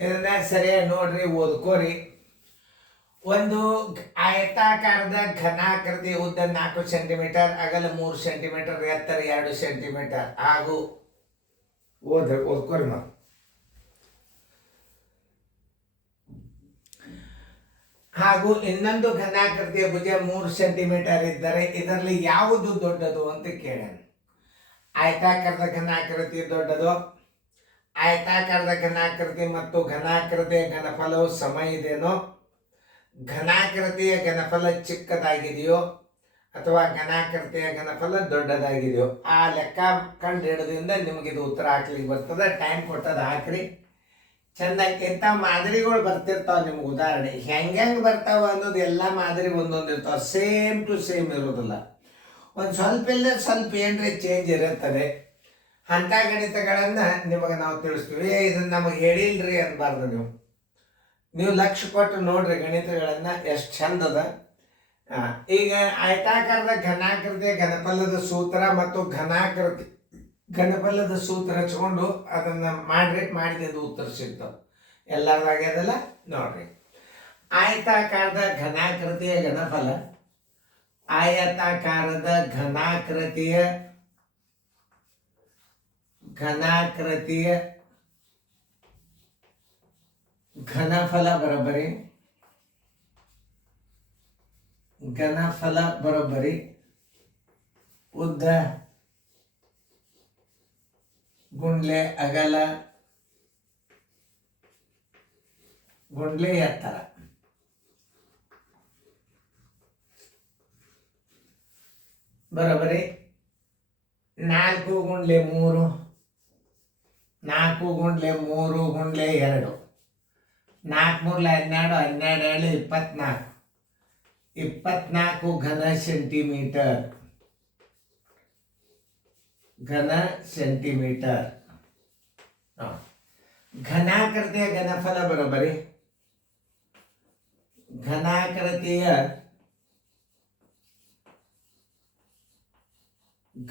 ಇದನ್ನ ಸರಿಯಾಗಿ ನೋಡ್ರಿ, ಓದ್ಕೋರಿ. ಒಂದು ಆಯತಾಕಾರದ ಘನಾಕೃತಿ, ಉದ್ದ 4 ಸೆಂಟಿಮೀಟರ್, ಅಗಲ 3 ಸೆಂಟಿಮೀಟರ್, ಎತ್ತರ 2 ಸೆಂಟಿಮೀಟರ್ ಹಾಗೂ ಓದ್ಕೋರಿ ನಾವು. ಹಾಗೂ ಇನ್ನೊಂದು ಘನಾಕೃತಿಯ ಭುಜ 3 ಸೆಂಟಿಮೀಟರ್ ಇದ್ದರೆ ಇದರಲ್ಲಿ ಯಾವುದು ದೊಡ್ಡದು ಅಂತ ಕೇಳೋಣ. ಆಯತಾಕಾರದ ಘನಾಕೃತಿ ದೊಡ್ಡದು, ಆಯತಾಕಾರದ ಘನಾಕೃತಿ ಮತ್ತು ಘನಾಕೃತಿಯ ಘನಫಲವು ಸಮ ಇದೆಯೋ, ಘನಾಕೃತಿಯ ಘನಫಲ ಚಿಕ್ಕದಾಗಿದೆಯೋ ಅಥವಾ ಘನಾಕೃತಿಯ ಘನಫಲ ದೊಡ್ಡದಾಗಿದೆಯೋ ಆ ಲೆಕ್ಕ ಕಂಡು ಹಿಡಿದಿಂದ ನಿಮಗೆ ಇದು ಉತ್ತರ ಹಾಕ್ಲಿಕ್ಕೆ ಬರ್ತದೆ. ಟೈಮ್ ಕೊಟ್ಟದ ಹಾಕ್ರಿ. ಚೆಂದಾಗಿ ಇಂಥ ಮಾದರಿಗಳು ಬರ್ತಿರ್ತಾವ. ನಿಮ್ಗೆ ಉದಾಹರಣೆ ಹೆಂಗೆ ಬರ್ತಾವ ಅನ್ನೋದು ಎಲ್ಲ ಮಾದರಿ ಒಂದೊಂದು ಇರ್ತಾವ, ಸೇಮ್ ಟು ಸೇಮ್ ಇರೋದಿಲ್ಲ. ಒಂದು ಸ್ವಲ್ಪ ಇಲ್ಲ ಸ್ವಲ್ಪ ಏನ್ರಿ ಚೇಂಜ್ ಇರುತ್ತದೆ. ಅಂಥ ಗಣಿತಗಳನ್ನು ನಿಮಗೆ ನಾವು ತಿಳಿಸ್ತೀವಿ. ಇದನ್ನು ನಮಗೆ ಹೇಳಿಲ್ರಿ ಅನ್ಬಾರ್ದು. ನೀವು ಲಕ್ಷ್ಯ ಕೊಟ್ಟು ನೋಡ್ರಿ ಗಣಿತಗಳನ್ನು ಎಷ್ಟು ಚಂದದ. ಈಗ ಆಯತಾಕಾರದ ಘನಾಕೃತಿಯ ಘನಫಲದ ಸೂತ್ರ ಮತ್ತು ಘನಫಲದ ಸೂತ್ರ ಹಚ್ಕೊಂಡು ಅದನ್ನು ಮಾಡಿದ್ದು ಉತ್ತರ ಸಿಗ್ತಾವೆ. ಎಲ್ಲದಾಗ್ಯದಲ್ಲ ನೋಡ್ರಿ. ಆಯತಾಕಾರದ ಘನಾಕೃತಿಯ ಘನಫಲ, ಆಯತಾಕಾರದ ಘನಾಕೃತಿಯ ಘನಫಲ ಬರೋಬ್ಬರಿ ಉದ್ದ ಗುಂಡ್ಲೆ ಅಗಲ ಗುಂಡ್ಲೆ ಎತ್ತರ. ಬರೋಬ್ಬರಿ 4 ಗುಂಡ್ಲೆ 3, 4 ಗುಂಡ್ಲೆ 3 ಗುಂಡ್ಲೆ 2, 4 3 12, 12 24, 24 ಘನ ಸೆಂಟಿಮೀಟರ್. ಘನಾಕೃತಿಯ ಘನಫಲ ಬರೋಬ್ಬರಿ ಘನಾಕೃತಿಯ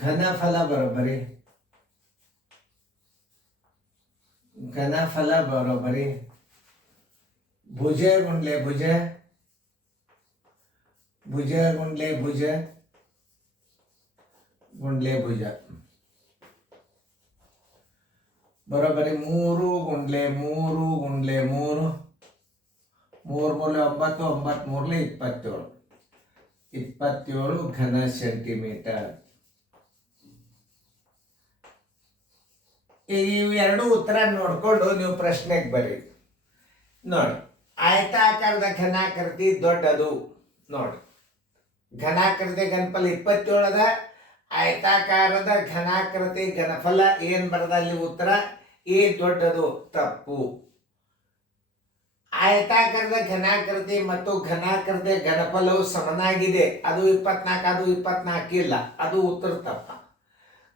ಘನಫಲ ಬರೋಬ್ಬರಿ ಭುಜ ಗುಂಡ್ಲೆ ಭುಜ ಗುಂಡ್ಲೆ ಭುಜ ಬರೋಬ್ಬರಿ 3 ಗುಂಡ್ಲೆ 3 ಗುಂಡ್ಲೆ 3, 3 ಮೂಲೆ 9, 9 ಮೂಲೆ 27, 27 ಘನ ಸೆಂಟಿಮೀಟರ್. ಇವೆರಡು ಉತ್ತರ ನೋಡ್ಕೊಂಡು ನೀವು ಪ್ರಶ್ನೆಗೆ ಬರ್ರಿ. ನೋಡಿ, ಆಯತಾಕಾರದ ಘನಾಕೃತಿ ದೊಡ್ಡದು. ನೋಡಿ, ಘನಾಕೃತಿ ಘನಫಲ 27 ಅದ. ಆಯತಾಕಾರದ ಘನಾಕೃತಿ ಘನಫಲ ಏನ್ ಬರದ ಅಲ್ಲಿ ಉತ್ತರ ಎ ದೊಡ್ಡದು. ತಪ್ಪು. ಆಯತಾಕಾರದ ಘನಾಕೃತಿ ಮತ್ತು ಘನಾಕೃತಿಯ ಘನಫಲವು ಸಮನಾಗಿದೆ. ಅದು 24, ಅದು 24 ಇಲ್ಲ. ಅದು ಉತ್ತರ ತಪ್ಪ.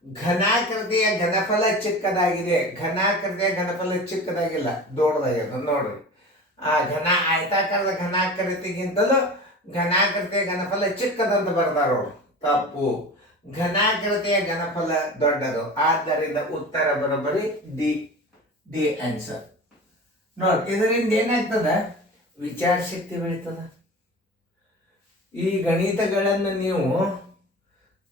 ಘನಾಕೃತಿಯ ಘನಫಲ ಚಿಕ್ಕದಾಗಿದೆ. ಘನಾಕೃತಿಯ ಘನಫಲ ಚಿಕ್ಕದಾಗಿಲ್ಲ, ದೊಡ್ಡದಾಗಿದೆ. ನೋಡ್ರಿ, ಆಯತಾಕಾರದ ಘನಾಕೃತಿಗಿಂತಲೂ ಘನಾಕೃತಿಯ ಘನಫಲ ಚಿಕ್ಕದಂತ ಬರ್ತಾರೋರು. ತಪ್ಪು. ಘನಾಕೃತಿಯ ಘನಫಲ ದೊಡ್ಡದು. ಆದ್ದರಿಂದ ಉತ್ತರ ಬರೋಬ್ಬರಿ ಡಿ ಆನ್ಸರ್. ನೋಡಿ, ಇದರಿಂದ ಏನಾಗ್ತದ? ವಿಚಾರ ಶಕ್ತಿ ಬೆಳೀತದ. ಈ ಗಣಿತಗಳನ್ನು ನೀವು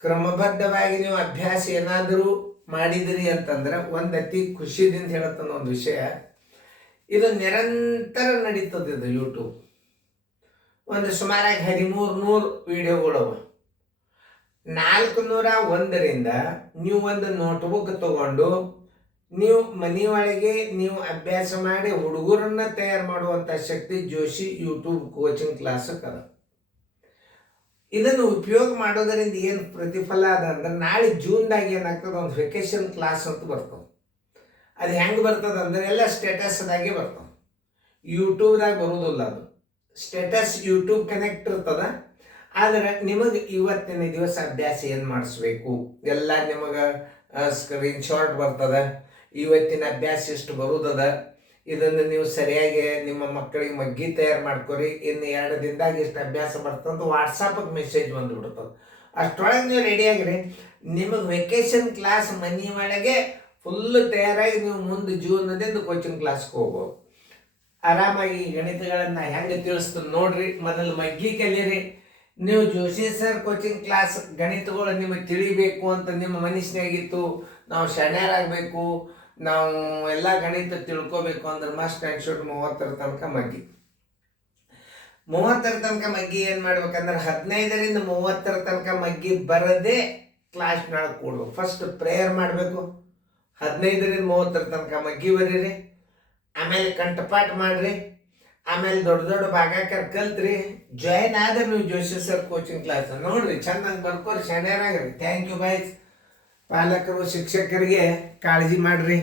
ಕ್ರಮಬದ್ಧವಾಗಿ ನೀವು ಅಭ್ಯಾಸ ಏನಾದರೂ ಮಾಡಿದಿರಿ ಅಂತಂದ್ರೆ ಒಂದತಿ ಖುಷಿದಿಂದ ಹೇಳತ್ತನ್ನ ಒಂದು ವಿಷಯ. ಇದು ನಿರಂತರ ನಡೀತದೆ. ಇದು ಯೂಟ್ಯೂಬ್ ಒಂದು ಸುಮಾರಾಗಿ 1300 ವಿಡಿಯೋಗಳವ. 401ರಿಂದ ನೀವು ಒಂದು ನೋಟ್ಬುಕ್ ತಗೊಂಡು ನೀವು ಮನೆಯೊಳಗೆ ನೀವು ಅಭ್ಯಾಸ ಮಾಡಿ ಹುಡುಗರನ್ನ ತಯಾರು ಮಾಡುವಂಥ ಶಕ್ತಿ ಜೋಶಿ ಯೂಟ್ಯೂಬ್ ಕೋಚಿಂಗ್ ಕ್ಲಾಸಕ್ಕೆ ಅದ. ಇದನ್ನು ಉಪಯೋಗ ಮಾಡೋದರಿಂದ ಏನು ಪ್ರತಿಫಲ ಅದ ಅಂದ್ರೆ, ನಾಳೆ ಜೂನ್ದಾಗ ಏನಾಗ್ತದೆ, ಒಂದು ವೆಕೇಶನ್ ಕ್ಲಾಸ್ ಅಂತ ಬರ್ತದೆ. ಅದು ಹೆಂಗೆ ಬರ್ತದೆ ಅಂದ್ರೆ ಎಲ್ಲ ಸ್ಟೇಟಸ್ದಾಗೆ ಬರ್ತದೆ, ಯೂಟ್ಯೂಬ್ದಾಗ ಬರೋದಿಲ್ಲ. ಅದು ಸ್ಟೇಟಸ್ ಯೂಟ್ಯೂಬ್ ಕನೆಕ್ಟ್ ಇರ್ತದೆ. ಆದರೆ ನಿಮಗೆ ಇವತ್ತಿನ ದಿವಸ ಅಭ್ಯಾಸ ಏನು ಮಾಡಿಸ್ಬೇಕು ಎಲ್ಲ ನಿಮಗೆ ಸ್ಕ್ರೀನ್ಶಾಟ್ ಬರ್ತದೆ. ಇವತ್ತಿನ ಅಭ್ಯಾಸ ಎಷ್ಟು ಬರುವುದದ, ಇದನ್ನು ನೀವು ಸರಿಯಾಗಿ ನಿಮ್ಮ ಮಕ್ಕಳಿಗೆ ಮಗ್ಗಿ ತಯಾರು ಮಾಡ್ಕೊರಿ. ಇನ್ನು 2 ದಿನದಾಗ ಎಷ್ಟು ಅಭ್ಯಾಸ ಬರ್ತಂತ ವಾಟ್ಸಪ್ಗೆ ಮೆಸೇಜ್ ಬಂದುಬಿಡ್ತದೆ. ಅಷ್ಟರೊಳಗೆ ನೀವು ರೆಡಿಯಾಗಿರಿ. ನಿಮಗೆ ವೆಕೇಶನ್ ಕ್ಲಾಸ್ ಮನೆ ಒಳಗೆ ಫುಲ್ ತಯಾರಾಗಿ ನೀವು ಮುಂದೆ ಜೂನ್ದಿಂದ ಕೋಚಿಂಗ್ ಕ್ಲಾಸ್ಗೆ ಹೋಗ್ಬೋದು. ಆರಾಮಾಗಿ ಗಣಿತಗಳನ್ನ ಹೆಂಗೆ ತಿಳಿಸ್ತೀನಿ ನೋಡ್ರಿ. ಮೊದಲು ಮಗ್ಗಿ ಕಲೀರಿ. ನೀವು ಜೋಶಿ ಸರ್ ಕೋಚಿಂಗ್ ಕ್ಲಾಸ್ ಗಣಿತಗಳು ನಿಮಗೆ ತಿಳಿಬೇಕು ಅಂತ ನಿಮ್ಮ ಮನಸ್ಸಿನಾಗಿತ್ತು, ನಾವು ಶಾಣ್ಯರಾಗಬೇಕು, ನಾವು ಎಲ್ಲ ಗಣಿತ ತಿಳ್ಕೊಬೇಕು ಅಂದ್ರೆ ಮಸ್ಟ್ ಆ್ಯಂಡ್ ಶುಡ್ 30ರ ತನಕ ಮಗ್ಗಿ. 30ರ ತನಕ ಮಗ್ಗಿ ಏನು ಮಾಡ್ಬೇಕಂದ್ರೆ 15ರಿಂದ 30ರ ತನಕ ಮಗ್ಗಿ ಬರದೇ ಕ್ಲಾಸ್ನಾಗ ಕೂಡ್ಬೇಕು. ಫಸ್ಟ್ ಪ್ರೇಯರ್ ಮಾಡಬೇಕು. 15ರಿಂದ 30ರ ತನಕ ಮಗ್ಗಿ ಬರೀರಿ. ಆಮೇಲೆ ಕಂಠಪಾಠ ಮಾಡ್ರಿ. ಆಮೇಲೆ ದೊಡ್ಡ ದೊಡ್ಡ ಭಾಗಾಕಾರ ಕಲ್ತ್ರಿ. ಜಾಯಿನ್ ಆದ್ರೆ ನೀವು ಜೋಶಿ ಸರ್ ಕೋಚಿಂಗ್ ಕ್ಲಾಸ್ ನೋಡ್ರಿ, ಚೆನ್ನಾಗಿ ಬರ್ಕೋರಿ, ಶಾಣ್ಯರಾಗ್ರಿ. Thank you boys. ಪಾಲಕರು ಶಿಕ್ಷಕರಿಗೆ ಕಾಳಜಿ ಮಾಡ್ರಿ.